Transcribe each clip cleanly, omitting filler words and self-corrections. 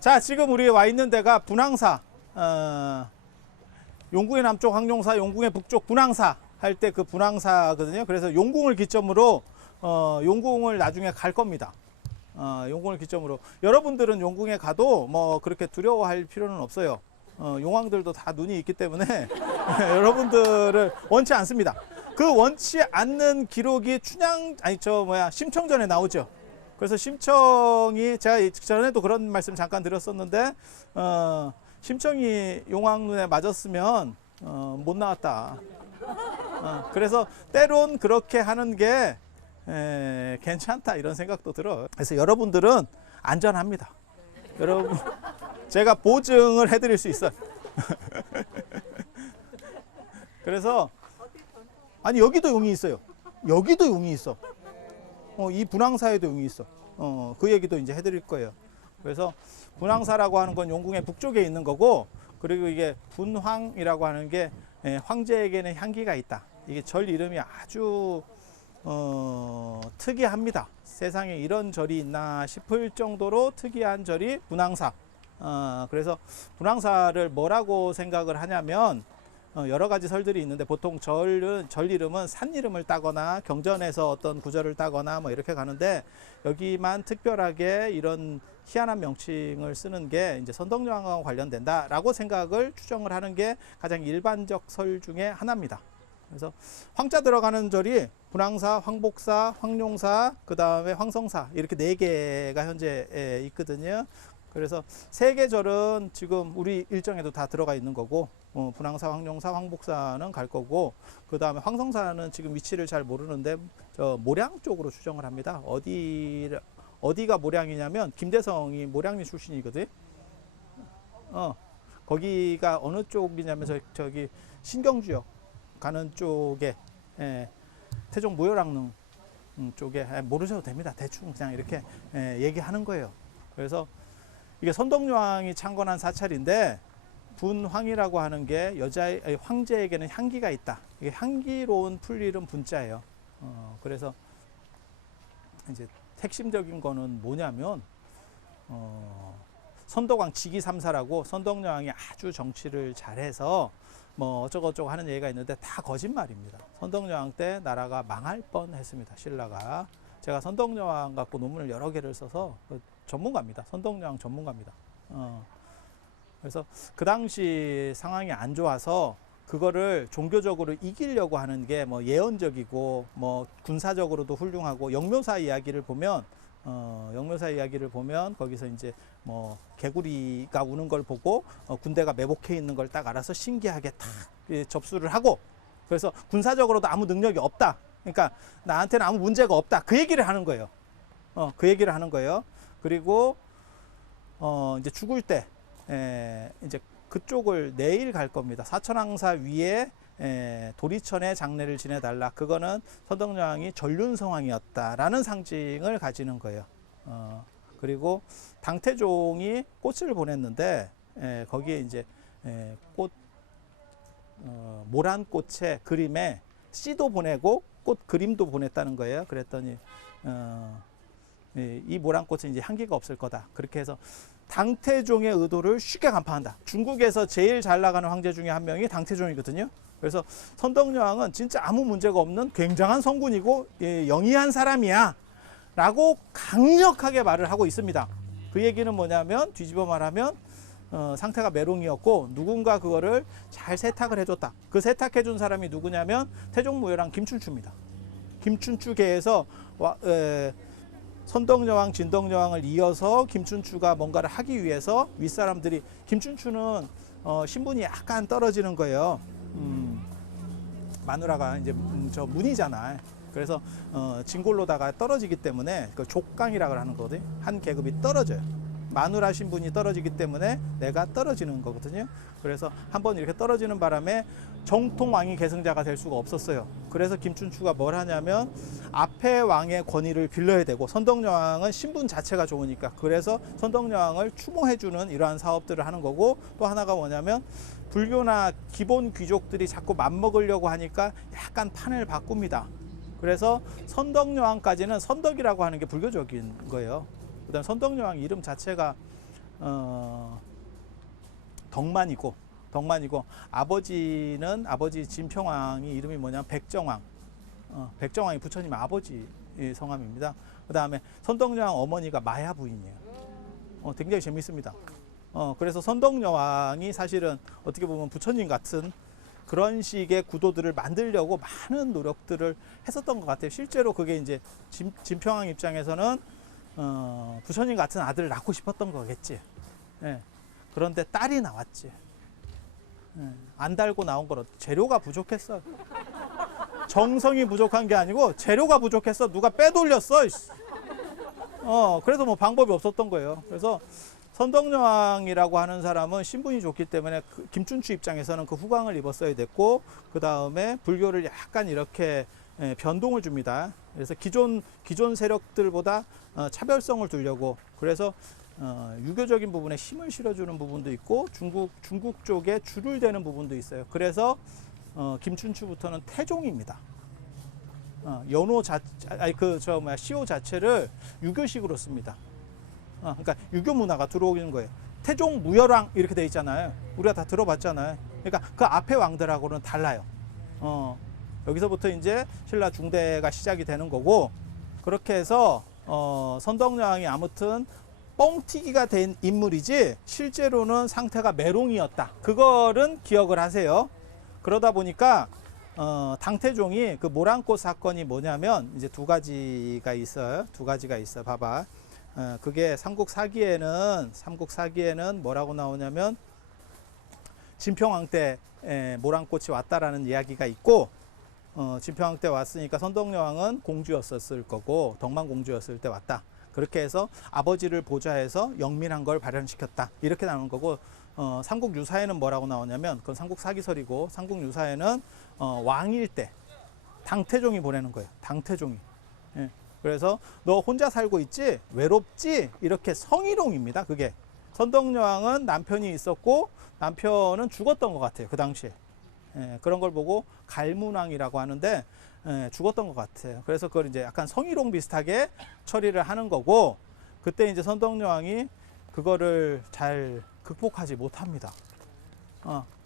자, 지금 우리 와 있는 데가 분황사, 용궁의 남쪽 황룡사, 용궁의 북쪽 분황사 할 때 그 분황사거든요. 그래서 용궁을 기점으로 용궁을 나중에 갈 겁니다. 용궁을 기점으로 여러분들은 용궁에 가도 뭐 그렇게 두려워할 필요는 없어요. 용왕들도 다 눈이 있기 때문에 여러분들을 원치 않습니다. 그 원치 않는 기록이 심청전에 나오죠. 그래서 심청이 제가 전에도 그런 말씀 잠깐 드렸었는데 심청이 용왕 눈에 맞았으면 못 나왔다. 그래서 때론 그렇게 하는 게 괜찮다 이런 생각도 들어요. 그래서 여러분들은 안전합니다. 여러분 제가 보증을 해드릴 수 있어요. 그래서 아니 여기도 용이 있어요. 여기도 용이 있어. 이 분황사에도 용이 있어. 그 얘기도 이제 해드릴 거예요. 그래서 분황사라고 하는 건 용궁의 북쪽에 있는 거고, 그리고 이게 분황이라고 하는 게 황제에게는 향기가 있다. 이게 절 이름이 아주 특이합니다. 세상에 이런 절이 있나 싶을 정도로 특이한 절이 분황사. 그래서 분황사를 뭐라고 생각을 하냐면 여러 가지 설들이 있는데, 보통 절 이름은 산 이름을 따거나 경전에서 어떤 구절을 따거나 뭐 이렇게 가는데, 여기만 특별하게 이런 희한한 명칭을 쓰는 게 이제 선덕여왕과 관련된다라고 생각을 추정을 하는 게 가장 일반적 설 중에 하나입니다. 그래서 황자 들어가는 절이 분황사, 황복사, 황룡사, 그 다음에 황성사 이렇게 4개가 현재 있거든요. 그래서 3개 절은 지금 우리 일정에도 다 들어가 있는 거고, 분황사, 황룡사, 황복사는 갈 거고, 그 다음에 황성사는 지금 위치를 잘 모르는데 저 모량 쪽으로 추정을 합니다. 어디가 모량이냐면 김대성이 모량리 출신이거든. 거기가 어느 쪽이냐면 저기 신경주역 가는 쪽에, 태종 무열왕릉 쪽에, 모르셔도 됩니다. 대충 그냥 이렇게 얘기하는 거예요. 그래서 이게 선덕여왕이 창건한 사찰인데, 분황이라고 하는 게 황제에게는 향기가 있다. 이게 향기로운 풀이름 분자예요. 그래서 이제 핵심적인 거는 뭐냐면, 선덕왕 직위삼사라고 선덕여왕이 아주 정치를 잘해서 뭐 어쩌고저쩌고 하는 얘기가 있는데 다 거짓말입니다. 선덕여왕 때 나라가 망할 뻔했습니다. 신라가. 제가 선덕여왕 갖고 논문을 여러 개를 써서 전문가입니다. 선덕여왕 전문가입니다. 그래서 그 당시 상황이 안 좋아서 그거를 종교적으로 이기려고 하는 게 뭐 예언적이고 뭐 군사적으로도 훌륭하고, 영묘사 이야기를 보면 거기서 이제 뭐 개구리가 우는 걸 보고 군대가 매복해 있는 걸 딱 알아서 신기하게 탁 접수를 하고, 그래서 군사적으로도 아무 능력이 없다. 그러니까 나한테는 아무 문제가 없다. 그 얘기를 하는 거예요. 그리고 이제 죽을 때 이제 그쪽을 내일 갈 겁니다. 사천왕사 위에 도리천의 장례를 지내달라. 그거는 선덕여왕이 전륜성왕이었다라는 상징을 가지는 거예요. 그리고 당태종이 꽃을 보냈는데, 거기에 이제 꽃 모란꽃의 그림에 씨도 보내고 꽃 그림도 보냈다는 거예요. 그랬더니 이 모란꽃은 이제 향기가 없을 거다. 그렇게 해서 당태종의 의도를 쉽게 간파한다. 중국에서 제일 잘 나가는 황제 중에 한 명이 당태종이거든요. 그래서 선덕여왕은 진짜 아무 문제가 없는 굉장한 성군이고 영의한 사람이야 라고 강력하게 말을 하고 있습니다. 그 얘기는 뭐냐면, 뒤집어 말하면 상태가 메롱이었고 누군가 그거를 잘 세탁을 해줬다. 그 세탁해 준 사람이 누구냐면 태종무열왕 김춘추입니다. 김춘추계에서 선덕여왕, 진덕여왕을 이어서 김춘추가 뭔가를 하기 위해서 윗사람들이, 김춘추는 신분이 약간 떨어지는 거예요. 마누라가 이제 저 문이잖아. 그래서 진골로다가 떨어지기 때문에 그 족강이라고 하는 거거든요. 한 계급이 떨어져요. 마누라 신분이 떨어지기 때문에 내가 떨어지는 거거든요. 그래서 한번 이렇게 떨어지는 바람에 정통 왕이 계승자가 될 수가 없었어요. 그래서 김춘추가 뭘 하냐면 앞에 왕의 권위를 빌려야 되고, 선덕여왕은 신분 자체가 좋으니까 그래서 선덕여왕을 추모해주는 이러한 사업들을 하는 거고, 또 하나가 뭐냐면 불교나 기본 귀족들이 자꾸 맘먹으려고 하니까 약간 판을 바꿉니다. 그래서 선덕여왕까지는 선덕이라고 하는 게 불교적인 거예요. 그 다음 선덕여왕 이름 자체가 덕만이고 아버지 진평왕이 이름이 뭐냐면 백정왕. 백정왕이 부처님 아버지 성함입니다. 그 다음에 선덕여왕 어머니가 마야 부인이에요. 굉장히 재밌습니다. 그래서 선덕여왕이 사실은 어떻게 보면 부처님 같은 그런 식의 구도들을 만들려고 많은 노력들을 했었던 것 같아요. 실제로 그게 이제 진평왕 입장에서는 부처님 같은 아들을 낳고 싶었던 거겠지. 예. 그런데 딸이 나왔지. 예. 안 달고 나온 거로 재료가 부족했어. 정성이 부족한 게 아니고 재료가 부족했어. 누가 빼돌렸어. 그래서 뭐 방법이 없었던 거예요. 그래서 선덕여왕이라고 하는 사람은 신분이 좋기 때문에 김춘추 입장에서는 그 후광을 입었어야 됐고, 그 다음에 불교를 약간 이렇게 변동을 줍니다. 그래서 기존 세력들보다 차별성을 두려고, 그래서 유교적인 부분에 힘을 실어주는 부분도 있고 중국 쪽에 줄을 대는 부분도 있어요. 그래서 김춘추부터는 태종입니다. 시호 자체를 유교식으로 씁니다. 그러니까 유교 문화가 들어오는 거예요. 태종 무열왕 이렇게 돼 있잖아요. 우리가 다 들어봤잖아요. 그러니까 그 앞에 왕들하고는 달라요. 여기서부터 이제 신라 중대가 시작이 되는 거고, 그렇게 해서 선덕여왕이 아무튼 뻥튀기가 된 인물이지 실제로는 상태가 메롱이었다. 그거는 기억을 하세요. 그러다 보니까 당태종이 그 모란꽃 사건이 뭐냐면 이제 두 가지가 있어요. 봐봐. 그게 삼국사기에는 뭐라고 나오냐면 진평왕 때 모란꽃이 왔다라는 이야기가 있고, 진평왕 때 왔으니까 선덕여왕은 공주였었을 거고 덕만공주였을 때 왔다. 그렇게 해서 아버지를 보좌해서 영민한 걸 발현시켰다. 이렇게 나오는 거고, 삼국유사에는 뭐라고 나오냐면, 그건 삼국사기설이고, 삼국유사에는 왕일 때 당태종이 보내는 거예요. 당태종이. 예. 그래서 너 혼자 살고 있지? 외롭지? 이렇게 성희롱입니다. 그게. 선덕여왕은 남편이 있었고 남편은 죽었던 것 같아요. 그 당시에. 예, 그런 걸 보고 갈문왕이라고 하는데 죽었던 것 같아요. 그래서 그걸 이제 약간 성희롱 비슷하게 처리를 하는 거고, 그때 이제 선덕여왕이 그거를 잘 극복하지 못합니다.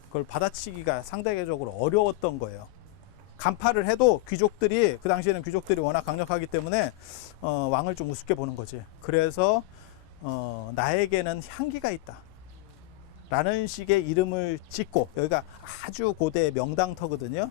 그걸 받아치기가 상대적으로 어려웠던 거예요. 간파를 해도 귀족들이, 그 당시에는 귀족들이 워낙 강력하기 때문에 왕을 좀 우습게 보는 거지. 그래서 나에게는 향기가 있다 라는 식의 이름을 짓고, 여기가 아주 고대의 명당터거든요.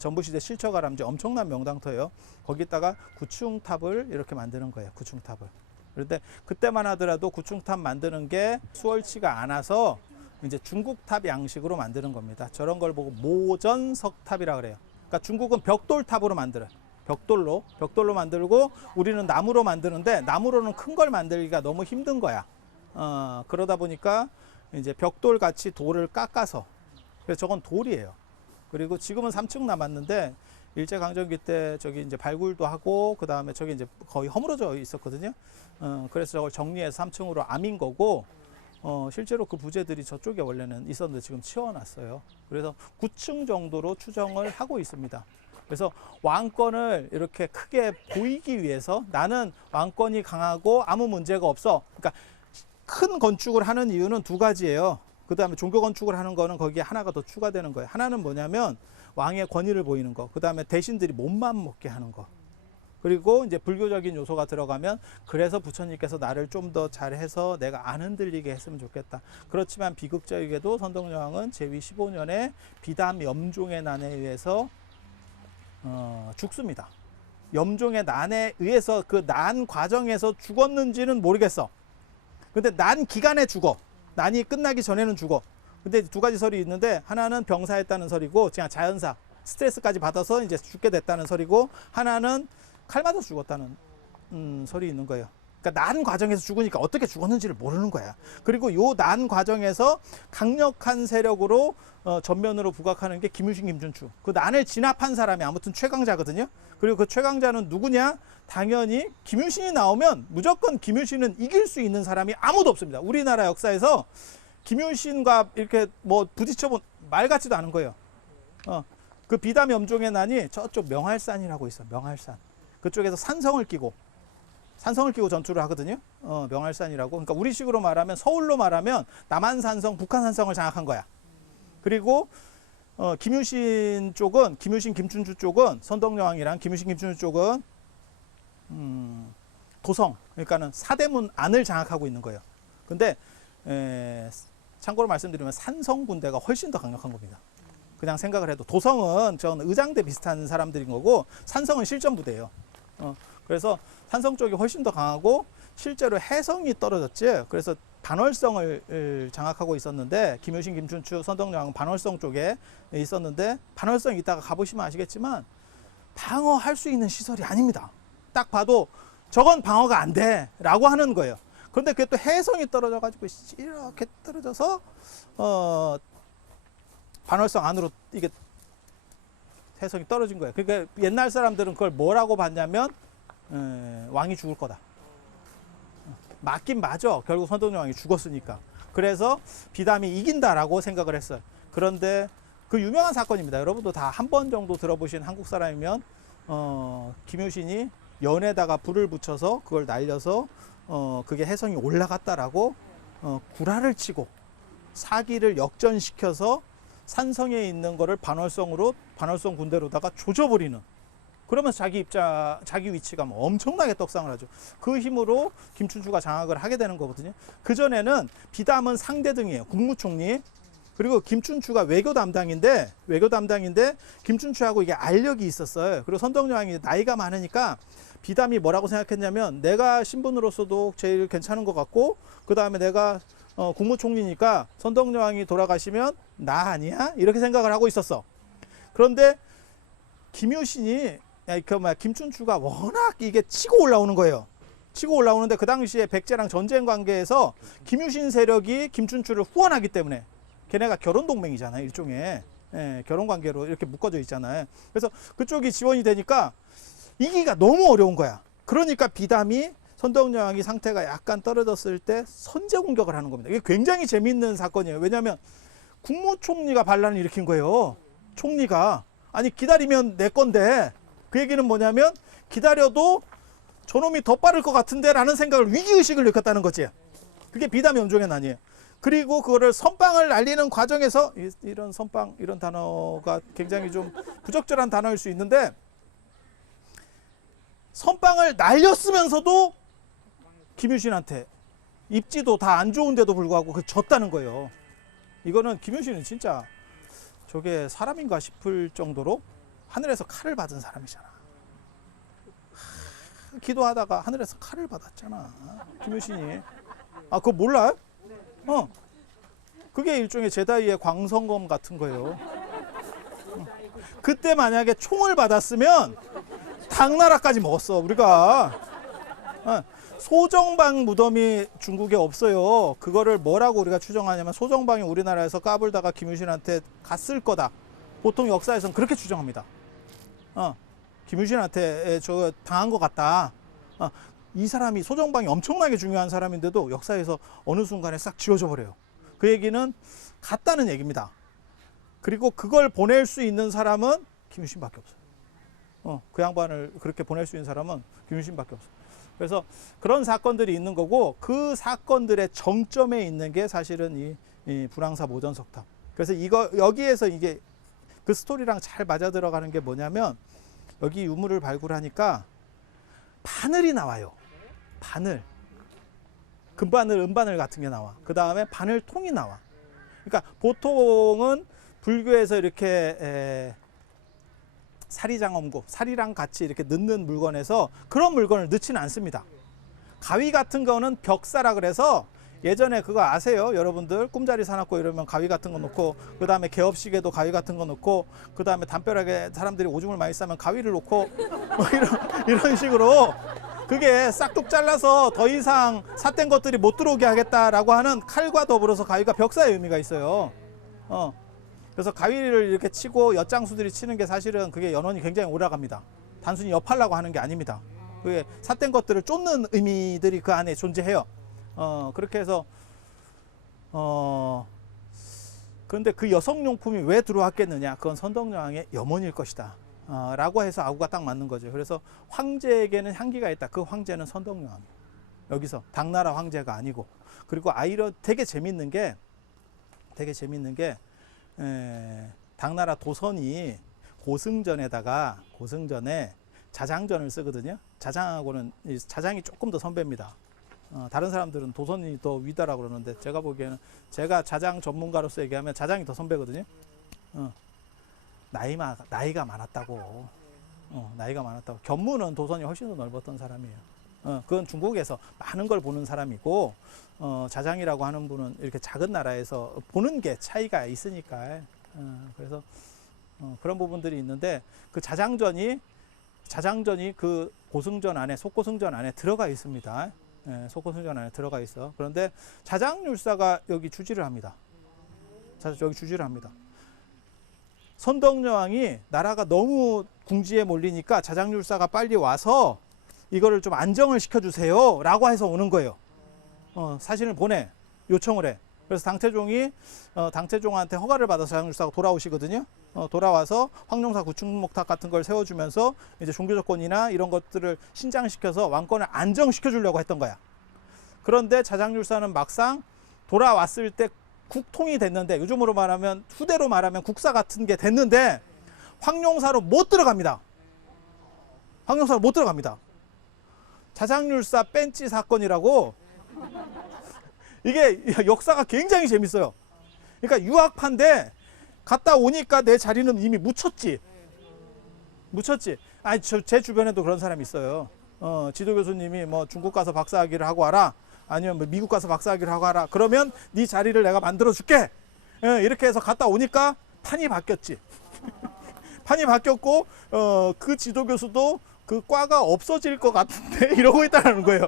전부시대 실처가람지 엄청난 명당터예요. 거기다가 구층탑을 이렇게 만드는 거예요. 구층탑을. 그런데 그때만 하더라도 구층탑 만드는 게 수월치가 않아서 이제 중국탑 양식으로 만드는 겁니다. 저런 걸 보고 모전석탑이라 그래요. 그러니까 중국은 벽돌탑으로 만들어요. 벽돌로 만들고 우리는 나무로 만드는데, 나무로는 큰 걸 만들기가 너무 힘든 거야. 그러다 보니까 이제 벽돌 같이 돌을 깎아서, 그래서 저건 돌이에요. 그리고 지금은 3층 남았는데 일제강점기 때 저기 이제 발굴도 하고, 그 다음에 저기 이제 거의 허물어져 있었거든요. 그래서 저걸 정리해서 3층으로 아민 거고, 실제로 그 부재들이 저쪽에 원래는 있었는데 지금 치워놨어요. 그래서 9층 정도로 추정을 하고 있습니다. 그래서 왕권을 이렇게 크게 보이기 위해서, 나는 왕권이 강하고 아무 문제가 없어. 그러니까 큰 건축을 하는 이유는 두 가지예요. 그 다음에 종교 건축을 하는 거는 거기에 하나가 더 추가되는 거예요. 하나는 뭐냐면 왕의 권위를 보이는 거. 그 다음에 대신들이 몸만 먹게 하는 거. 그리고 이제 불교적인 요소가 들어가면, 그래서 부처님께서 나를 좀 더 잘해서 내가 안 흔들리게 했으면 좋겠다. 그렇지만 비극적이게도 선덕여왕은 제위 15년에 비담 염종의 난에 의해서 죽습니다. 염종의 난에 의해서, 그 난 과정에서 죽었는지는 모르겠어. 근데 난 기간에 죽어. 난이 끝나기 전에는 죽어. 근데 두 가지 설이 있는데, 하나는 병사했다는 설이고, 그냥 자연사, 스트레스까지 받아서 이제 죽게 됐다는 설이고, 하나는 칼 맞아서 죽었다는 설이 있는 거예요. 그러니까 난 과정에서 죽으니까 어떻게 죽었는지를 모르는 거야. 그리고 요 난 과정에서 강력한 세력으로 전면으로 부각하는 게 김유신, 김춘추. 그 난을 진압한 사람이 아무튼 최강자거든요. 그리고 그 최강자는 누구냐? 당연히 김유신이 나오면 무조건 김유신은 이길 수 있는 사람이 아무도 없습니다. 우리나라 역사에서 김유신과 이렇게 뭐 부딪혀본 말 같지도 않은 거예요. 그 비담 염종의 난이 저쪽 명할산이라고 있어. 명할산. 그쪽에서 산성을 끼고 산성을 끼고 전투를 하거든요. 명할산이라고. 그러니까 우리식으로 말하면, 서울로 말하면 남한산성, 북한산성을 장악한 거야. 그리고 김유신 쪽은, 김유신 김춘추 쪽은, 선덕여왕이랑 김유신 김춘추 쪽은 도성, 그러니까는 사대문 안을 장악하고 있는 거예요. 근데 참고로 말씀드리면 산성 군대가 훨씬 더 강력한 겁니다. 그냥 생각을 해도 도성은 전 의장대 비슷한 사람들인 거고, 산성은 실전 부대예요. 그래서 산성 쪽이 훨씬 더 강하고, 실제로 해성이 떨어졌지. 그래서 반월성을 장악하고 있었는데, 김유신, 김춘추, 선덕여왕은 반월성 쪽에 있었는데, 반월성 있다가 가보시면 아시겠지만 방어할 수 있는 시설이 아닙니다. 딱 봐도 저건 방어가 안 돼 라고 하는 거예요. 그런데 그게 또 해성이 떨어져 가지고 이렇게 떨어져서 반월성 안으로 이게 해성이 떨어진 거예요. 그러니까 옛날 사람들은 그걸 뭐라고 봤냐면 왕이 죽을 거다. 맞긴 맞아. 결국 선덕여왕이 죽었으니까. 그래서 비담이 이긴다라고 생각을 했어요. 그런데 그 유명한 사건입니다. 여러분도 다 한 번 정도 들어보신 한국 사람이면 김유신이 연에다가 불을 붙여서 그걸 날려서 그게 해성이 올라갔다라고 구라를 치고 사기를 역전시켜서 산성에 있는 거를 반월성 군대로다가 조져버리는, 그러면서 자기 위치가 뭐 엄청나게 떡상을 하죠. 그 힘으로 김춘추가 장악을 하게 되는 거거든요. 그전에는 비담은 상대등이에요. 국무총리. 그리고 김춘추가 외교 담당인데 김춘추하고 이게 알력이 있었어요. 그리고 선덕여왕이 나이가 많으니까 비담이 뭐라고 생각했냐면, 내가 신분으로서도 제일 괜찮은 것 같고, 그 다음에 내가 국무총리니까 선덕여왕이 돌아가시면 나 아니야? 이렇게 생각을 하고 있었어. 그런데 김춘추가 워낙 이게 치고 올라오는 거예요. 치고 올라오는데 그 당시에 백제랑 전쟁 관계에서 김유신 세력이 김춘추를 후원하기 때문에, 걔네가 결혼 동맹이잖아요. 일종의 결혼 관계로 이렇게 묶어져 있잖아요. 그래서 그쪽이 지원이 되니까 이기가 너무 어려운 거야. 그러니까 비담이 선덕여왕이 상태가 약간 떨어졌을 때 선제 공격을 하는 겁니다. 이게 굉장히 재미있는 사건이에요. 왜냐하면 국무총리가 반란을 일으킨 거예요. 총리가. 아니, 기다리면 내 건데, 그 얘기는 뭐냐면 기다려도 저놈이 더 빠를 것 같은데 라는 생각을, 위기의식을 느꼈다는 거지. 그게 비담의 염종의 난이에요. 그리고 그거를 선빵을 날리는 과정에서, 이런 선빵, 이런 단어가 굉장히 좀 부적절한 단어일 수 있는데, 선빵을 날렸으면서도 김유신한테 입지도 다 안 좋은데도 불구하고 그 졌다는 거예요. 이거는 김유신은 진짜 저게 사람인가 싶을 정도로 하늘에서 칼을 받은 사람이잖아. 기도하다가 하늘에서 칼을 받았잖아, 김유신이. 아, 그거 몰라요? 그게 일종의 제다이의 광성검 같은 거예요. 그때 만약에 총을 받았으면 당나라까지 먹었어, 우리가. 소정방 무덤이 중국에 없어요. 그거를 뭐라고 우리가 추정하냐면, 소정방이 우리나라에서 까불다가 김유신한테 갔을 거다. 보통 역사에서는 그렇게 추정합니다. 김유신한테 저 당한 것 같다. 이 사람이, 소정방이 엄청나게 중요한 사람인데도 역사에서 어느 순간에 싹 지워져 버려요. 그 얘기는 같다는 얘기입니다. 그리고 그걸 보낼 수 있는 사람은 김유신밖에 없어요. 그 양반을 그렇게 보낼 수 있는 사람은 김유신밖에 없어요. 그래서 그런 사건들이 있는 거고, 그 사건들의 정점에 있는 게 사실은 이 불황사 모전석탑. 그래서 여기에서 이게 그 스토리랑 잘 맞아 들어가는 게 뭐냐면, 여기 유물을 발굴하니까 바늘이 나와요. 바늘. 금바늘, 은바늘 같은 게 나와. 그 다음에 바늘통이 나와. 그러니까 보통은 불교에서 이렇게 사리장엄고, 사리랑 같이 이렇게 넣는 물건에서 그런 물건을 넣지는 않습니다. 가위 같은 거는 벽사라 그래서, 예전에 그거 아세요? 여러분들 꿈자리 사놨고 이러면 가위 같은 거 넣고, 그 다음에 개업시계도 가위 같은 거 넣고, 그 다음에 담벼락에 사람들이 오줌을 많이 싸면 가위를 놓고, 뭐 이런 식으로 그게 싹둑 잘라서 더 이상 삿된 것들이 못 들어오게 하겠다라고 하는 칼과 더불어서 가위가 벽사의 의미가 있어요. 그래서 가위를 이렇게 치고 엿장수들이 치는 게 사실은 그게 연원이 굉장히 오래갑니다. 단순히 엿하려고 하는 게 아닙니다. 그게 삿된 것들을 쫓는 의미들이 그 안에 존재해요. 그렇게 해서 그런데 그 여성용품이 왜 들어왔겠느냐? 그건 선덕여왕의 염원일 것이다 라고 해서 아구가 딱 맞는 거죠. 그래서 황제에게는 향기가 있다. 그 황제는 선덕여왕. 여기서 당나라 황제가 아니고. 그리고 되게 재밌는 게 당나라 도선이 고승전에 자장전을 쓰거든요. 자장이 조금 더 선배입니다. 다른 사람들은 도선이 더 위다라고 그러는데 제가 보기에는 제가 자장 전문가로서 얘기하면 자장이 더 선배거든요. 나이가 많았다고. 나이가 많았다고. 견문은 도선이 훨씬 더 넓었던 사람이에요. 그건 중국에서 많은 걸 보는 사람이고, 자장이라고 하는 분은 이렇게 작은 나라에서 보는 게 차이가 있으니까. 그래서 그런 부분들이 있는데, 그 자장전이 그 고승전 안에, 속고승전 안에 들어가 있습니다. 속고승전 안에 들어가 있어. 그런데 자장률사가 여기 주지를 합니다. 선덕여왕이 나라가 너무 궁지에 몰리니까 자장률사가 빨리 와서 이거를 좀 안정을 시켜주세요 라고 해서 오는 거예요. 사신을 요청을 해. 그래서 당태종한테 허가를 받아서 자장률사가 돌아오시거든요. 돌아와서 황룡사 구축목탑 같은 걸 세워주면서 이제 종교조건이나 이런 것들을 신장시켜서 왕권을 안정시켜주려고 했던 거야. 그런데 자장률사는 막상 돌아왔을 때 국통이 됐는데, 후대로 말하면 국사 같은 게 됐는데, 황룡사로 못 들어갑니다. 자장률사 뺀찌 사건이라고. 이게 역사가 굉장히 재밌어요. 그러니까 유학파인데 갔다 오니까 내 자리는 이미 묻혔지. 제 주변에도 그런 사람이 있어요. 지도 교수님이 뭐 중국 가서 박사학위를 하고 와라, 아니면 뭐 미국 가서 박사학위를 하고 와라. 그러면 네 자리를 내가 만들어 줄게. 이렇게 해서 갔다 오니까 판이 바뀌었지. 판이 바뀌었고, 그 지도 교수도 그 과가 없어질 것 같은데 이러고 있다는 거예요.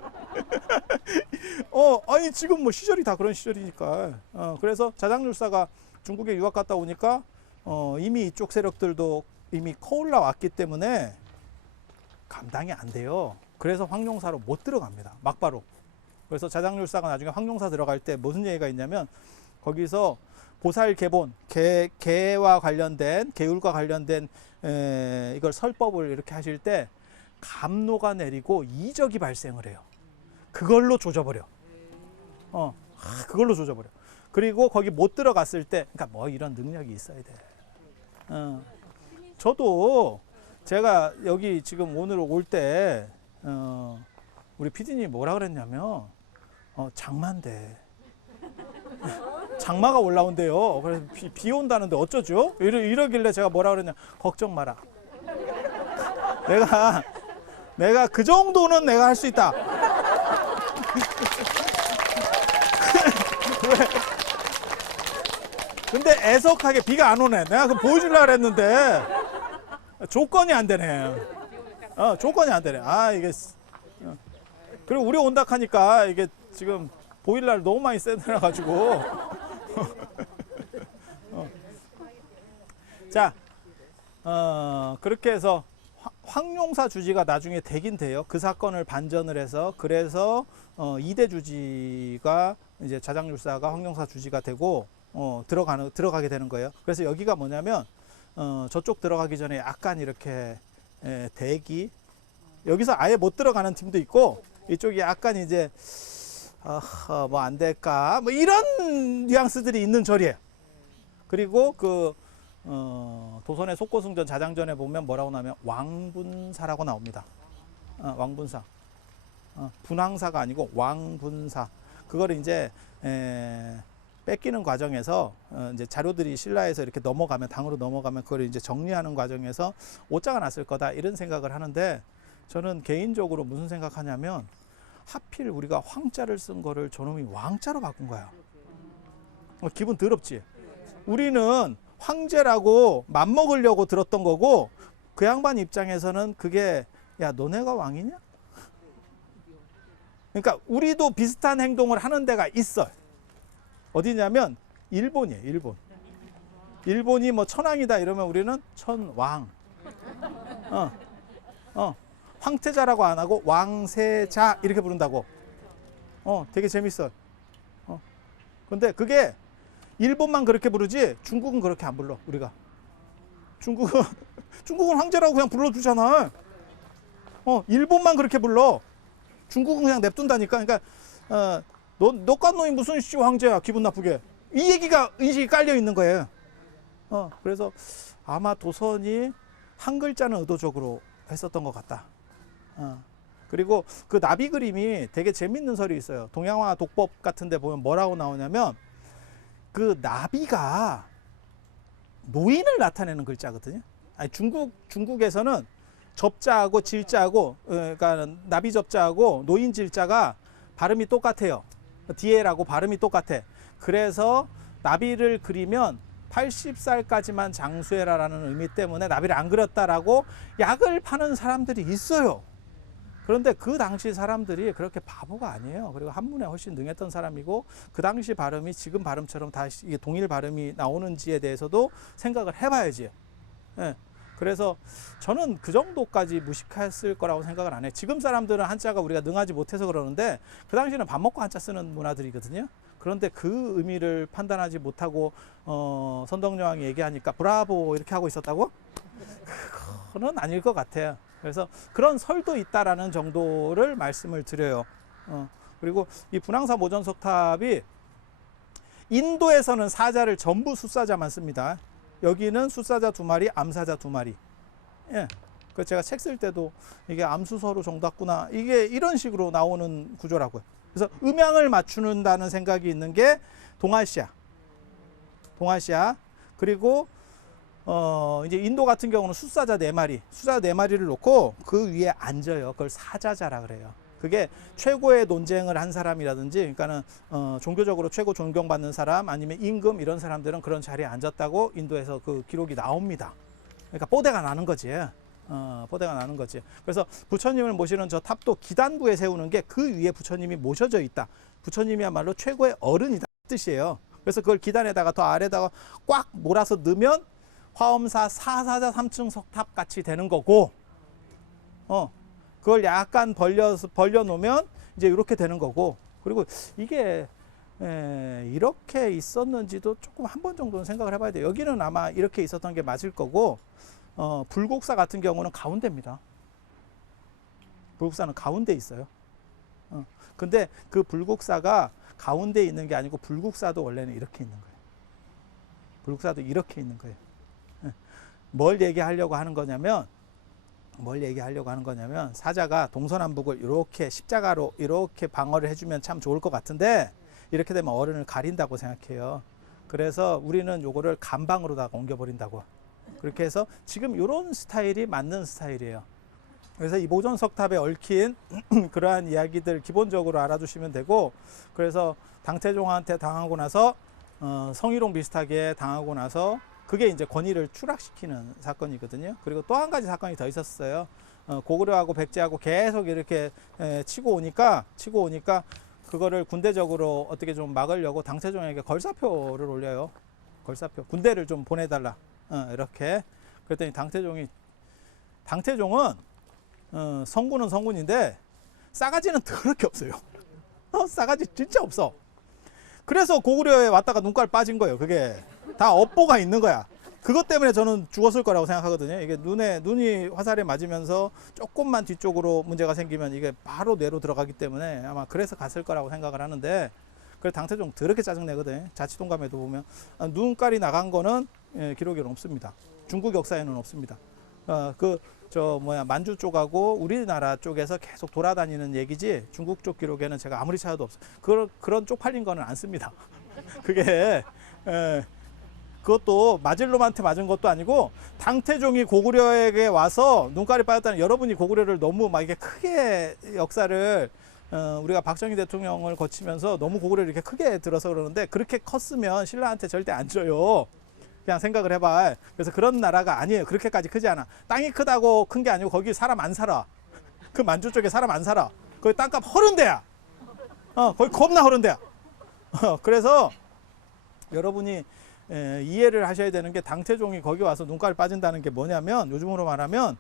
아니 지금 뭐 시절이 다 그런 시절이니까. 그래서 자장률사가 중국에 유학 갔다 오니까 이미 이쪽 세력들도 이미 커올라 왔기 때문에 감당이 안 돼요. 그래서 황룡사로 못 들어갑니다. 막바로. 그래서 자장률사가 나중에 황룡사 들어갈 때 무슨 얘기가 있냐면, 거기서 보살개본, 개와 관련된, 개울과 관련된 이걸 설법을 이렇게 하실 때 감로가 내리고 이적이 발생을 해요. 그걸로 조져버려. 그리고 거기 못 들어갔을 때, 그러니까 뭐 이런 능력이 있어야 돼. 저도 제가 여기 지금 오늘 올 때 우리 PD님이 뭐라 그랬냐면, 장마인데 장마가 올라온대요. 그래서 비 온다는데 어쩌죠? 이러길래 제가 뭐라 그랬냐, 걱정 마라. 내가 그 정도는 내가 할 수 있다. 근데 애석하게 비가 안 오네. 내가 그거 보여주려고 그랬는데 조건이 안 되네. 조건이 안 되네. 이게. 그리고 우리 온다 하니까 이게 지금 보일러를 너무 많이 쐬놔가지고. 자, 그렇게 해서 황룡사 주지가 나중에 되긴 돼요. 그 사건을 반전을 해서. 그래서 2대 주지가 이제 자장률사가 황룡사 주지가 되고 들어가게 되는 거예요. 그래서 여기가 뭐냐면 저쪽 들어가기 전에 약간 이렇게 대기, 여기서 아예 못 들어가는 팀도 있고, 이쪽이 약간 이제 뭐 안 될까 뭐 이런 뉘앙스들이 있는 절이에요. 그리고 그 도선의 속고승전 자장전에 보면 뭐라고 나오면 왕분사라고 나옵니다. 왕분사. 분황사가 아니고 왕분사. 그거를 이제 뺏기는 과정에서 이제 자료들이 신라에서 이렇게 당으로 넘어가면 그걸 이제 정리하는 과정에서 오자가 났을 거다, 이런 생각을 하는데, 저는 개인적으로 무슨 생각하냐면, 하필 우리가 황자를 쓴 거를 저놈이 왕자로 바꾼 거야. 기분 더럽지? 우리는 황제라고 맘먹으려고 들었던 거고, 그 양반 입장에서는 그게, 야 너네가 왕이냐? 그러니까 우리도 비슷한 행동을 하는 데가 있어. 어디냐면 일본이에요. 일본이 뭐 천황이다 이러면 우리는 천왕. 황태자라고 안 하고 왕세자 이렇게 부른다고. 되게 재밌어. 근데 그게 일본만 그렇게 부르지 중국은 그렇게 안 불러, 우리가. 중국은 중국은 황제라고 그냥 불러주잖아. 일본만 그렇게 불러. 중국은 그냥 냅둔다니까. 그러니까 너깐놈이 무슨 씨 황제야, 기분 나쁘게. 이 얘기가 인식이 깔려 있는 거예요. 그래서 아마 도선이 한 글자는 의도적으로 했었던 것 같다. 그리고 그 나비 그림이 되게 재밌는 설이 있어요. 동양화 독법 같은 데 보면 뭐라고 나오냐면 그 나비가 노인을 나타내는 글자거든요. 아니, 중국에서는 접자하고 질자하고, 그러니까 나비 접자하고 노인 질자가 발음이 똑같아요. 디에라고 발음이 똑같아. 그래서 나비를 그리면 80살까지만 장수해라라는 의미 때문에 나비를 안 그렸다라고 약을 파는 사람들이 있어요. 그런데 그 당시 사람들이 그렇게 바보가 아니에요. 그리고 한문에 훨씬 능했던 사람이고, 그 당시 발음이 지금 발음처럼 다시 이게 동일 발음이 나오는지에 대해서도 생각을 해봐야지. 예. 그래서 저는 그 정도까지 무식했을 거라고 생각을 안 해요. 지금 사람들은 한자가 우리가 능하지 못해서 그러는데 그 당시에는 밥 먹고 한자 쓰는 문화들이거든요. 그런데 그 의미를 판단하지 못하고 선덕여왕이 얘기하니까 브라보 이렇게 하고 있었다고? 그건 아닐 것 같아요. 그래서 그런 설도 있다라는 정도를 말씀을 드려요. 그리고 이 분황사 모전석탑이 인도에서는 사자를 전부 숫사자만 씁니다. 여기는 숫사자 2마리, 암사자 2마리. 예. 그 제가 책 쓸 때도 이게 암수서로 정답구나. 이게 이런 식으로 나오는 구조라고요. 그래서 음양을 맞추는다는 생각이 있는 게 동아시아. 그리고 이제 인도 같은 경우는 숫사자 4마리, 숫사자 4마리를 놓고 그 위에 앉아요. 그걸 사자자라 그래요. 그게 최고의 논쟁을 한 사람이라든지, 그러니까는 종교적으로 최고 존경받는 사람, 아니면 임금 이런 사람들은 그런 자리에 앉았다고 인도에서 그 기록이 나옵니다. 그러니까 뽀대가 나는 거지. 뽀대가 나는 거지. 그래서 부처님을 모시는 저 탑도 기단부에 세우는 게 그 위에 부처님이 모셔져 있다. 부처님이야말로 최고의 어른이다 뜻이에요. 그래서 그걸 기단에다가 더 아래다가 꽉 몰아서 넣으면 화엄사 사사자 3층 석탑 같이 되는 거고, 그걸 약간 벌려 놓으면 이제 이렇게 되는 거고. 그리고 이게 이렇게 있었는지도 조금 한 번 정도는 생각을 해봐야 돼요. 여기는 아마 이렇게 있었던 게 맞을 거고, 불국사 같은 경우는 가운데입니다. 불국사는 가운데 있어요. 근데 그 불국사가 가운데 있는 게 아니고 불국사도 원래는 이렇게 있는 거예요. 불국사도 이렇게 있는 거예요. 뭘 얘기하려고 하는 거냐면 사자가 동서남북을 이렇게 십자가로 이렇게 방어를 해주면 참 좋을 것 같은데, 이렇게 되면 어른을 가린다고 생각해요. 그래서 우리는 요거를 감방으로다가 옮겨버린다고. 그렇게 해서 지금 이런 스타일이 맞는 스타일이에요. 그래서 이 모전석탑에 얽힌 그러한 이야기들 기본적으로 알아두시면 되고, 그래서 당태종한테 당하고 나서 성희롱 비슷하게 당하고 나서 그게 이제 권위를 추락시키는 사건이거든요. 그리고 또 한 가지 사건이 더 있었어요. 고구려하고 백제하고 계속 이렇게 치고 오니까 그거를 군대적으로 어떻게 좀 막으려고 당태종에게 걸사표를 올려요. 걸사표. 군대를 좀 보내달라. 이렇게. 그랬더니 당태종은 성군은 성군인데 싸가지는 더럽게 없어요. 싸가지 진짜 없어. 그래서 고구려에 왔다가 눈깔 빠진 거예요. 그게 다 업보가 있는 거야. 그것 때문에 저는 죽었을 거라고 생각하거든요. 이게 눈이 화살에 맞으면서 조금만 뒤쪽으로 문제가 생기면 이게 바로 뇌로 들어가기 때문에 아마 그래서 갔을 거라고 생각을 하는데, 그래 당태종 더럽게 짜증내거든. 자치동감에도 보면 눈깔이 나간 거는 기록에는 없습니다. 중국 역사에는 없습니다. 만주 쪽하고 우리나라 쪽에서 계속 돌아다니는 얘기지, 중국 쪽 기록에는 제가 아무리 찾아도 없어요. 그런 쪽팔린 거는 안 씁니다. 그게 그것도 마질놈한테 맞은 것도 아니고, 당태종이 고구려에게 와서 눈깔이 빠졌다는, 여러분이 고구려를 너무 막 이게 크게 역사를 우리가 박정희 대통령을 거치면서 너무 고구려를 이렇게 크게 들어서 그러는데, 그렇게 컸으면 신라한테 절대 안 줘요. 그냥 생각을 해봐. 그래서 그런 나라가 아니에요. 그렇게까지 크지 않아. 땅이 크다고 큰 게 아니고 거기 사람 안 살아. 그 만주 쪽에 사람 안 살아. 거기 땅값 허른 데야. 거기 겁나 허른 데야. 그래서 여러분이 이해를 하셔야 되는 게, 당태종이 거기 와서 눈깔 빠진다는 게 뭐냐면, 요즘으로 말하면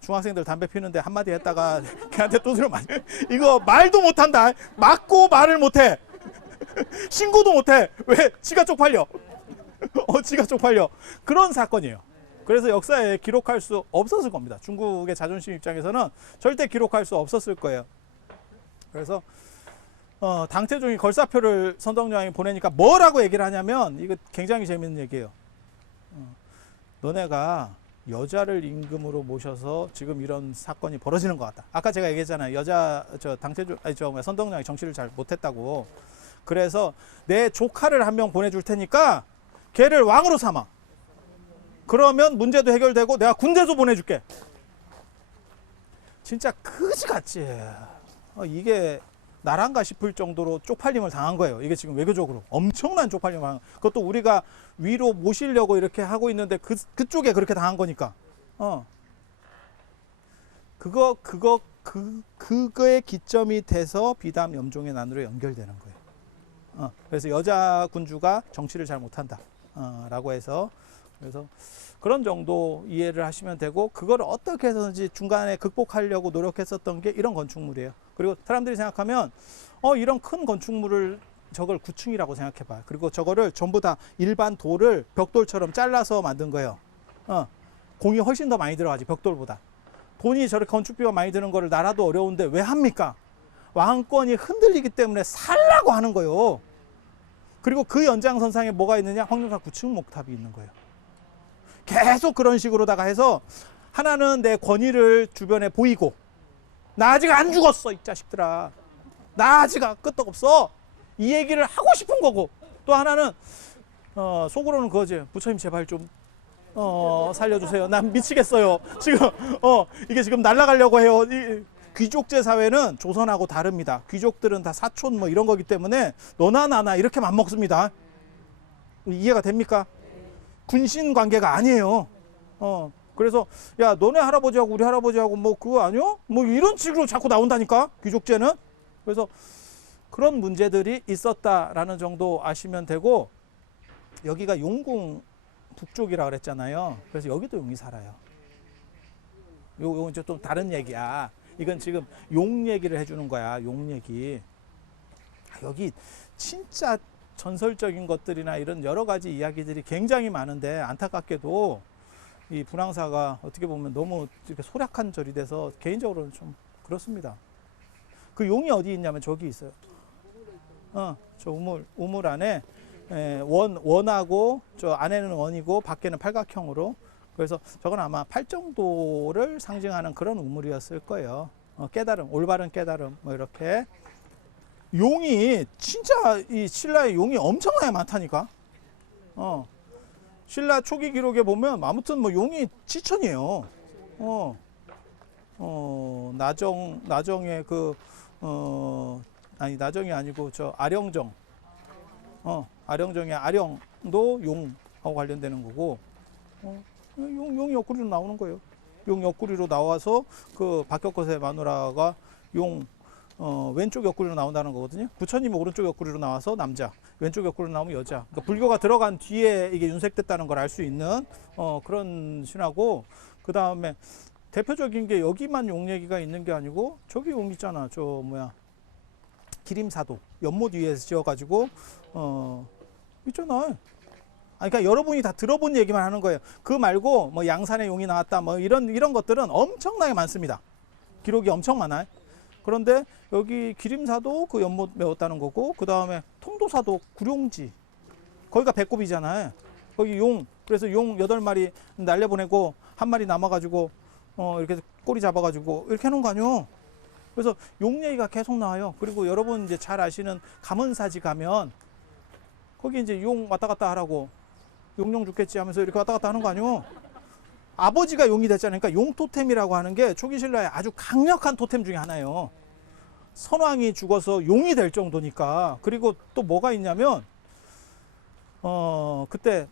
중학생들 담배 피는데 한마디 했다가 걔한테 두드려 맞아. 이거 말도 못한다. 맞고 말을 못해. 신고도 못해. 왜? 지가 쪽팔려. 지가 쪽팔려. 그런 사건이에요. 그래서 역사에 기록할 수 없었을 겁니다. 중국의 자존심 입장에서는 절대 기록할 수 없었을 거예요. 그래서 당태종이 걸사표를 선덕여왕이 보내니까 뭐라고 얘기를 하냐면, 이거 굉장히 재밌는 얘기예요. 너네가 여자를 임금으로 모셔서 지금 이런 사건이 벌어지는 것 같다. 아까 제가 얘기했잖아요. 선덕여왕이 정치를 잘 못했다고. 그래서 내 조카를 한 명 보내줄 테니까 걔를 왕으로 삼아. 그러면 문제도 해결되고 내가 군대도 보내줄게. 진짜 그지같이 이게 나란가 싶을 정도로 쪽팔림을 당한 거예요. 이게 지금 외교적으로 엄청난 쪽팔림을 당한, 그것도 우리가 위로 모시려고 이렇게 하고 있는데 그쪽에 그렇게 당한 거니까. 그거의 기점이 돼서 비담 염종의 난으로 연결되는 거예요. 그래서 여자 군주가 정치를 잘 못한다 라고 해서, 그래서 그런 정도 이해를 하시면 되고, 그걸 어떻게 해서든지 중간에 극복하려고 노력했었던 게 이런 건축물이에요. 그리고 사람들이 생각하면 이런 큰 건축물을 저걸 9층이라고 생각해봐요. 그리고 저거를 전부 다 일반 돌을 벽돌처럼 잘라서 만든 거예요. 공이 훨씬 더 많이 들어가지, 벽돌보다. 돈이 저렇게 건축비가 많이 드는 거를 나라도 어려운데 왜 합니까? 왕권이 흔들리기 때문에 살라고 하는 거예요. 그리고 그 연장선상에 뭐가 있느냐? 황룡사 9층 목탑이 있는 거예요. 계속 그런 식으로다가 해서, 하나는 내 권위를 주변에 보이고, 나 아직 안 죽었어 이 자식들아, 나 아직 끄떡없어, 이 얘기를 하고 싶은 거고, 또 하나는 속으로는 그거지. 부처님 제발 좀 살려주세요. 난 미치겠어요. 지금 이게 지금 날아가려고 해요. 이 귀족제 사회는 조선하고 다릅니다. 귀족들은 다 사촌 뭐 이런 거기 때문에 너나 나나 이렇게 맘먹습니다. 이해가 됩니까? 군신 관계가 아니에요. 그래서 야, 너네 할아버지하고 우리 할아버지하고 뭐 그거 아니요? 뭐 이런 식으로 자꾸 나온다니까, 귀족제는. 그래서 그런 문제들이 있었다라는 정도 아시면 되고, 여기가 용궁 북쪽이라 그랬잖아요. 그래서 여기도 용이 살아요. 요건 이제 좀 다른 얘기야. 이건 지금 용 얘기를 해주는 거야. 용 얘기. 여기 진짜 전설적인 것들이나 이런 여러 가지 이야기들이 굉장히 많은데, 안타깝게도 이 분황사가 어떻게 보면 너무 이렇게 소략한 절이 돼서 개인적으로는 좀 그렇습니다. 그 용이 어디 있냐면 저기 있어요. 저 우물 안에 원하고, 저 안에는 원이고 밖에는 팔각형으로. 그래서 저건 아마 팔정도를 상징하는 그런 우물이었을 거예요. 깨달음, 올바른 깨달음, 뭐 이렇게. 용이 진짜, 이 신라의 용이 엄청나게 많다니까. 신라 초기 기록에 보면 아무튼 뭐 용이 지천이에요. 나정의 나정이 아니고 저 아령정. 아령정의 아령도 용하고 관련되는 거고, 용이 옆구리로 나오는 거예요. 용 옆구리로 나와서 그 박격거세 마누라가 용 왼쪽 옆구리로 나온다는 거거든요. 부처님이 오른쪽 옆구리로 나와서 남자, 왼쪽 옆구리로 나오면 여자. 그러니까 불교가 들어간 뒤에 이게 윤색됐다는 걸 알 수 있는 그런 신화고, 그 다음에 대표적인 게 여기만 용 얘기가 있는 게 아니고, 저기 용 있잖아. 저 뭐야, 기림사도 연못 위에서 지어가지고 있잖아. 그러니까 여러분이 다 들어본 얘기만 하는 거예요. 그 말고 뭐 양산의 용이 나왔다 뭐 이런 것들은 엄청나게 많습니다. 기록이 엄청 많아요. 그런데 여기 기림사도 그 연못 메웠다는 거고, 그 다음에 통도사도 구룡지, 거기가 배꼽이잖아요. 거기 용, 그래서 용 8마리 날려보내고 한 마리 남아가지고 이렇게 꼬리 잡아가지고 이렇게 해놓은 거 아니요. 그래서 용 얘기가 계속 나와요. 그리고 여러분 이제 잘 아시는 감은사지 가면 거기 이제 용 왔다 갔다 하라고, 용용 죽겠지 하면서 이렇게 왔다 갔다 하는 거 아니요. 아버지가 용이 됐잖아요. 그러니까 용 토템이라고 하는 게 초기 신라의 아주 강력한 토템 중에 하나예요. 선왕이 죽어서 용이 될 정도니까. 그리고 또 뭐가 있냐면 그때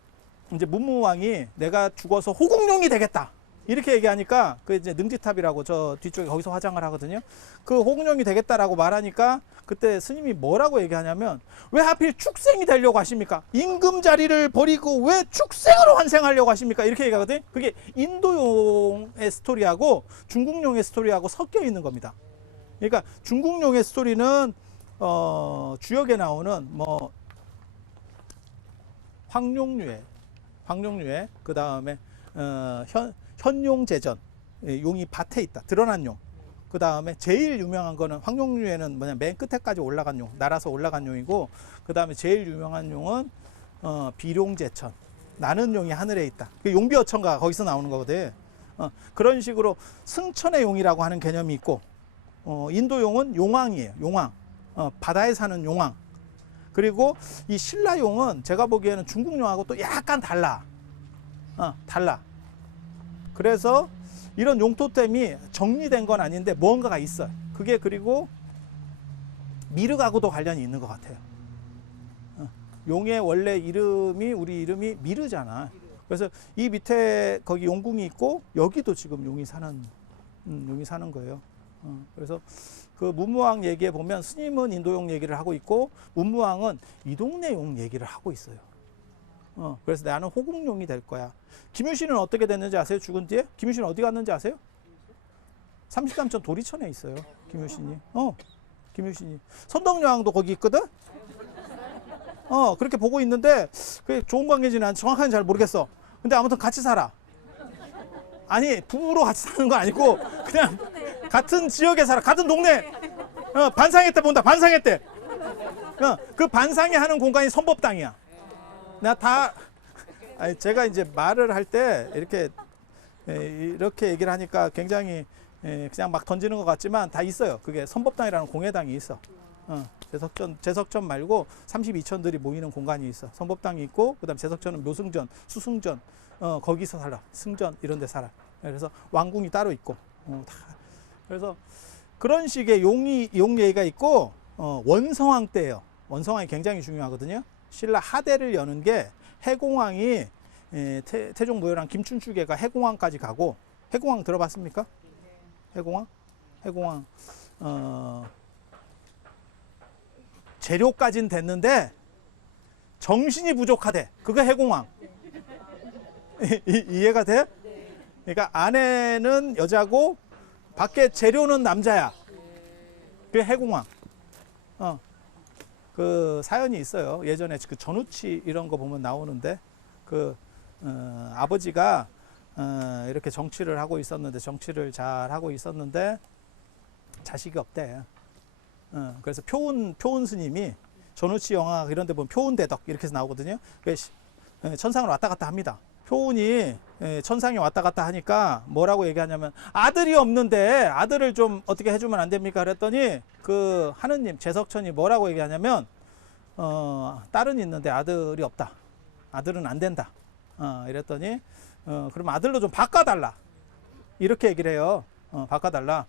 이제 문무왕이 내가 죽어서 호국용이 되겠다 이렇게 얘기하니까, 그 이제 능지탑이라고 저 뒤쪽에 거기서 화장을 하거든요. 그 호국용이 되겠다라고 말하니까 그때 스님이 뭐라고 얘기하냐면, 왜 하필 축생이 되려고 하십니까? 임금 자리를 버리고 왜 축생으로 환생하려고 하십니까? 이렇게 얘기하거든요. 그게 인도용의 스토리하고 중국용의 스토리하고 섞여 있는 겁니다. 그러니까 중국용의 스토리는 주역에 나오는 뭐 황룡류에, 그 다음에 현용제전, 용이 밭에 있다, 드러난 용. 그 다음에 제일 유명한 거는 황룡류에는 뭐냐, 맨 끝에까지 올라간 용, 날아서 올라간 용이고, 그 다음에 제일 유명한 용은 비룡제천, 나는 용이 하늘에 있다. 그 용비어천가 거기서 나오는 거거든. 그런 식으로 승천의 용이라고 하는 개념이 있고, 인도 용은 용왕이에요. 용왕, 바다에 사는 용왕. 그리고 이 신라용은 제가 보기에는 중국 용하고 또 약간 달라. 달라. 그래서 이런 용토템이 정리된 건 아닌데 무언가가 있어요. 그게 그리고 미르하고도 관련이 있는 것 같아요. 용의 원래 이름이, 우리 이름이 미르잖아. 그래서 이 밑에 거기 용궁이 있고 여기도 지금 용이 사는 거예요. 그래서 그 문무왕 얘기에 보면 스님은 인도용 얘기를 하고 있고 문무왕은 이 동네 용 얘기를 하고 있어요. 그래서 나는 호국용이 될 거야. 김유신은 어떻게 됐는지 아세요? 죽은 뒤에? 김유신 어디 갔는지 아세요? 33천 도리천에 있어요. 김유신이. 김유신이. 선덕여왕도 거기 있거든? 그렇게 보고 있는데 그게 좋은 관계지는 정확하게 잘 모르겠어. 근데 아무튼 같이 살아. 아니, 부부로 같이 사는 거 아니고 그냥 같은 지역에 살아. 같은 동네. 반상회 때 본다. 반상회 때. 그 반상회 하는 공간이 선법당이야. 제가 이제 말을 할 때 이렇게 얘기를 하니까 굉장히 그냥 막 던지는 것 같지만 다 있어요. 그게 선법당이라는 공회당이 있어. 제석천 말고 32천들이 모이는 공간이 있어. 선법당이 있고, 그 다음 제석천은 묘승전, 수승전, 거기서 살아. 승전 이런 데 살아. 그래서 왕궁이 따로 있고, 그래서 그런 식의 용 얘기가 있고, 원성왕 때예요. 원성왕이 굉장히 중요하거든요. 신라 하대를 여는 게 해공왕이 태종무효랑 김춘추계가 해공왕까지 가고, 해공왕 들어봤습니까? 해공왕? 해공왕 재료까지는 됐는데 정신이 부족하대. 그거 해공왕. 이해가 돼? 그러니까 아내는 여자고 밖에 재료는 남자야. 그게 해공왕. 그 사연이 있어요. 예전에 그 전우치 이런 거 보면 나오는데 아버지가 이렇게 정치를 잘 하고 있었는데 자식이 없대. 그래서 표운 스님이 전우치 영화 이런 데 보면 표운대덕 이렇게 해서 나오거든요. 천상을 왔다 갔다 합니다. 표운이 천상에 왔다 갔다 하니까 뭐라고 얘기하냐면 아들이 없는데 아들을 좀 어떻게 해주면 안 됩니까? 그랬더니 그 하느님 제석천이 뭐라고 얘기하냐면 딸은 있는데 아들이 없다. 아들은 안 된다. 이랬더니 그럼 아들로 좀 바꿔달라. 이렇게 얘기를 해요. 바꿔달라.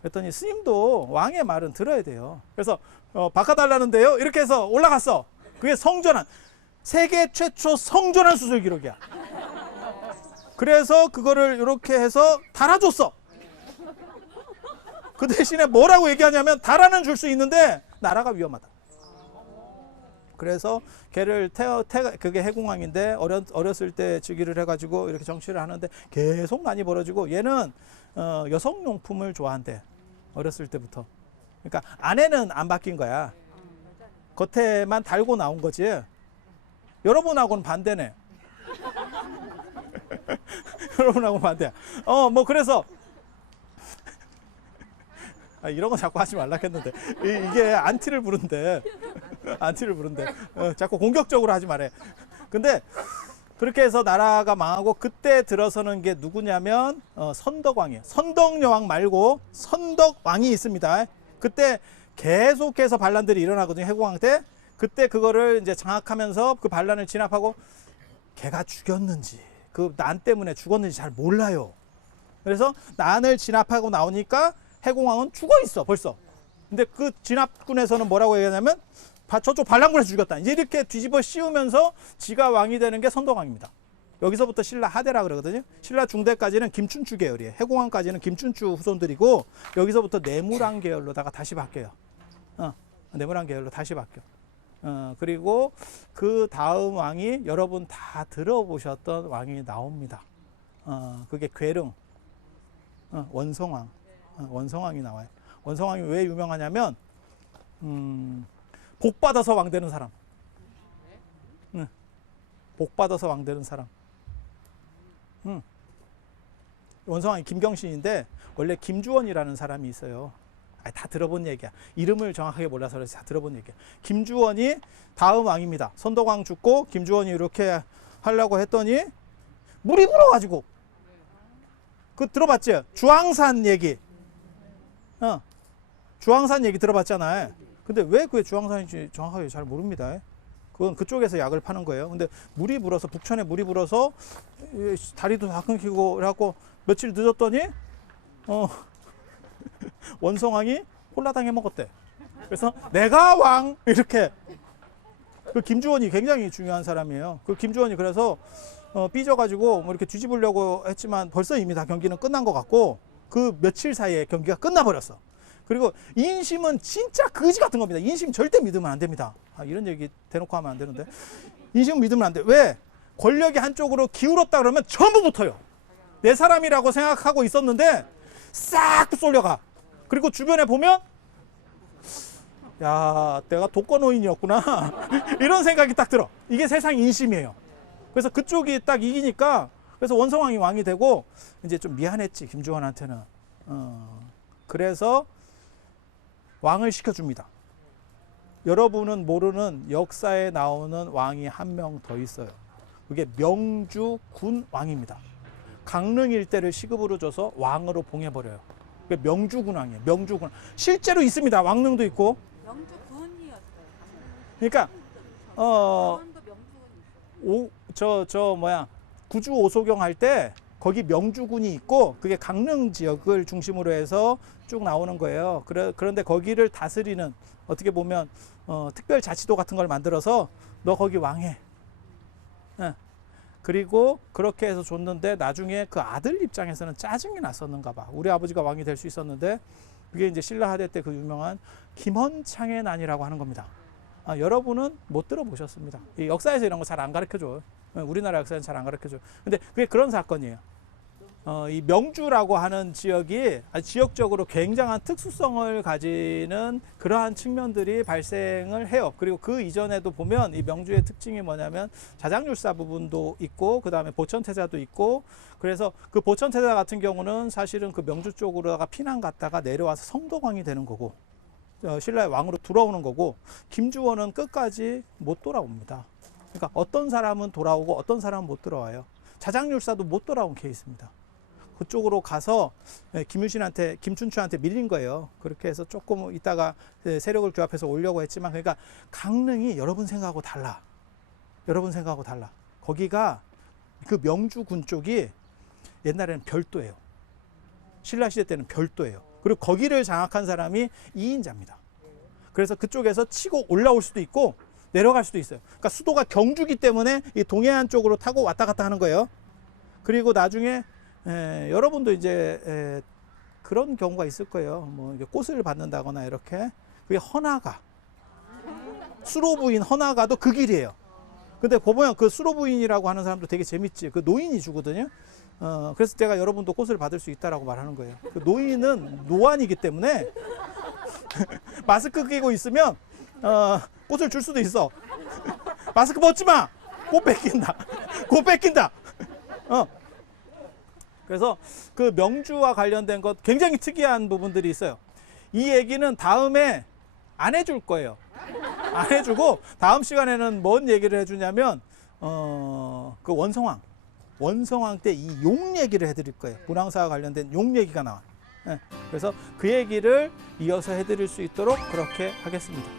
그랬더니 스님도 왕의 말은 들어야 돼요. 그래서 바꿔달라는데요. 이렇게 해서 올라갔어. 그게 성전환. 세계 최초 성전환 수술 기록이야. 그래서 그거를 이렇게 해서 달아줬어. 그 대신에 뭐라고 얘기하냐면 달아는 줄 수 있는데 나라가 위험하다. 그래서 걔를 그게 해공왕인데 어렸을 때 즉위를 해가지고 이렇게 정치를 하는데 계속 많이 벌어지고 얘는 여성용품을 좋아한대. 어렸을 때부터. 그러니까 아내는 안 바뀐 거야. 겉에만 달고 나온 거지. 여러분하고는 반대네. 여러분하고는 반대야. 뭐 그래서 이런 거 자꾸 하지 말라 했는데 이게 안티를 부른대. 자꾸 공격적으로 하지 말해. 근데 그렇게 해서 나라가 망하고 그때 들어서는 게 누구냐면 선덕왕이에요. 선덕여왕 말고 선덕왕이 있습니다. 그때 계속해서 반란들이 일어나거든요. 해공왕 때. 그때 그거를 이제 장악하면서 그 반란을 진압하고 걔가 죽였는지 그 난 때문에 죽었는지 잘 몰라요. 그래서 난을 진압하고 나오니까 해공왕은 죽어 있어 벌써. 근데 그 진압군에서는 뭐라고 얘기하냐면 저쪽 반란군에서 죽였다. 이제 이렇게 뒤집어 씌우면서 지가 왕이 되는 게 선덕왕입니다. 여기서부터 신라 하대라 그러거든요. 신라 중대까지는 김춘추 계열이에요. 해공왕까지는 김춘추 후손들이고 여기서부터 내무랑 계열로다가 다시 바뀌어요. 내무랑 계열로 다시 바뀌어. 그리고 그 다음 왕이 여러분 다 들어보셨던 왕이 나옵니다. 그게 괴릉, 원성왕. 원성왕이 나와요. 원성왕이 왜 유명하냐면 복 받아서 왕 되는 사람. 복 받아서 왕 되는 사람. 원성왕이 김경신인데 원래 김주원이라는 사람이 있어요. 다 들어본 얘기야. 이름을 정확하게 몰라서 그래서 다 들어본 얘기야. 김주원이 다음 왕입니다. 선덕왕 죽고 김주원이 이렇게 하려고 했더니 물이 불어가지고 그 들어봤지? 주황산 얘기. 주황산 얘기 들어봤잖아요. 근데 왜 그게 주황산인지 정확하게 잘 모릅니다. 그건 그쪽에서 약을 파는 거예요. 근데 물이 불어서 북천에 물이 불어서 다리도 다 끊기고 그래갖고 며칠 늦었더니 원성왕이 홀라당해 먹었대. 그래서 내가 왕 이렇게. 그 김주원이 굉장히 중요한 사람이에요. 그 김주원이 그래서 삐져가지고 뭐 이렇게 뒤집으려고 했지만 벌써 이미 다 경기는 끝난 것 같고 그 며칠 사이에 경기가 끝나버렸어. 그리고 인심은 진짜 거지 같은 겁니다. 인심 절대 믿으면 안 됩니다. 이런 얘기 대놓고 하면 안 되는데 인심은 믿으면 안 돼. 왜? 권력이 한쪽으로 기울었다 그러면 전부 붙어요. 내 사람이라고 생각하고 있었는데 싹 쏠려가. 그리고 주변에 보면 야, 내가 독거노인이었구나. 이런 생각이 딱 들어. 이게 세상 인심이에요. 그래서 그쪽이 딱 이기니까 그래서 원성왕이 왕이 되고 이제 좀 미안했지 김주원한테는. 그래서 왕을 시켜줍니다. 여러분은 모르는 역사에 나오는 왕이 한 명 더 있어요. 그게 명주군 왕입니다. 강릉 일대를 시급으로 줘서 왕으로 봉해버려요. 그게 명주군 왕이에요. 명주군. 실제로 있습니다. 왕릉도 있고. 명주군이었어요. 그러니까 강원도 명주군이 있어요. 구주 오소경 할 때 거기 명주군이 있고 그게 강릉 지역을 중심으로 해서 쭉 나오는 거예요. 그런데 거기를 다스리는 어떻게 보면 특별자치도 같은 걸 만들어서 너 거기 왕해. 그리고 그렇게 해서 줬는데 나중에 그 아들 입장에서는 짜증이 났었는가 봐. 우리 아버지가 왕이 될 수 있었는데 그게 이제 신라하대 때 그 유명한 김헌창의 난이라고 하는 겁니다. 여러분은 못 들어보셨습니다. 이 역사에서 이런 거 잘 안 가르쳐줘요. 우리나라 역사는 잘 안 가르쳐줘요. 근데 그게 그런 사건이에요. 이 명주라고 하는 지역이 지역적으로 굉장한 특수성을 가지는 그러한 측면들이 발생을 해요. 그리고 그 이전에도 보면 이 명주의 특징이 뭐냐면 자장률사 부분도 있고 그 다음에 보천태자도 있고 그래서 그 보천태자 같은 경우는 사실은 그 명주 쪽으로다가 피난 갔다가 내려와서 성덕왕이 되는 거고 신라의 왕으로 돌아오는 거고 김주원은 끝까지 못 돌아옵니다. 그러니까 어떤 사람은 돌아오고 어떤 사람은 못 돌아와요. 자장률사도 못 돌아온 케이스입니다. 그쪽으로 가서 김춘추한테 밀린 거예요. 그렇게 해서 조금 있다가 세력을 규합해서 오려고 했지만 그러니까 강릉이 여러분 생각하고 달라. 여러분 생각하고 달라. 거기가 그 명주군 쪽이 옛날에는 별도예요. 신라시대 때는 별도예요. 그리고 거기를 장악한 사람이 이인자입니다. 그래서 그쪽에서 치고 올라올 수도 있고 내려갈 수도 있어요. 그러니까 수도가 경주기 때문에 이 동해안 쪽으로 타고 왔다 갔다 하는 거예요. 그리고 나중에 여러분도 이제 그런 경우가 있을 거예요. 뭐 이게 꽃을 받는다거나 이렇게 그게 헌화가 수로 부인 헌화가도 그 길이에요. 근데 보면 그 수로 부인이라고 하는 사람도 되게 재밌지. 그 노인이 주거든요. 그래서 제가 여러분도 꽃을 받을 수 있다라고 말하는 거예요. 그 노인은 노안이기 때문에 마스크 끼고 있으면 꽃을 줄 수도 있어. 마스크 벗지 마. 꽃 뺏긴다. 꽃 뺏긴다. 그래서 그 명주와 관련된 것 굉장히 특이한 부분들이 있어요. 이 얘기는 다음에 안 해줄 거예요. 안 해주고 다음 시간에는 뭔 얘기를 해주냐면 그 원성왕 때 이 용 얘기를 해드릴 거예요. 문왕사와 관련된 용 얘기가 나와요. 그래서 그 얘기를 이어서 해드릴 수 있도록 그렇게 하겠습니다.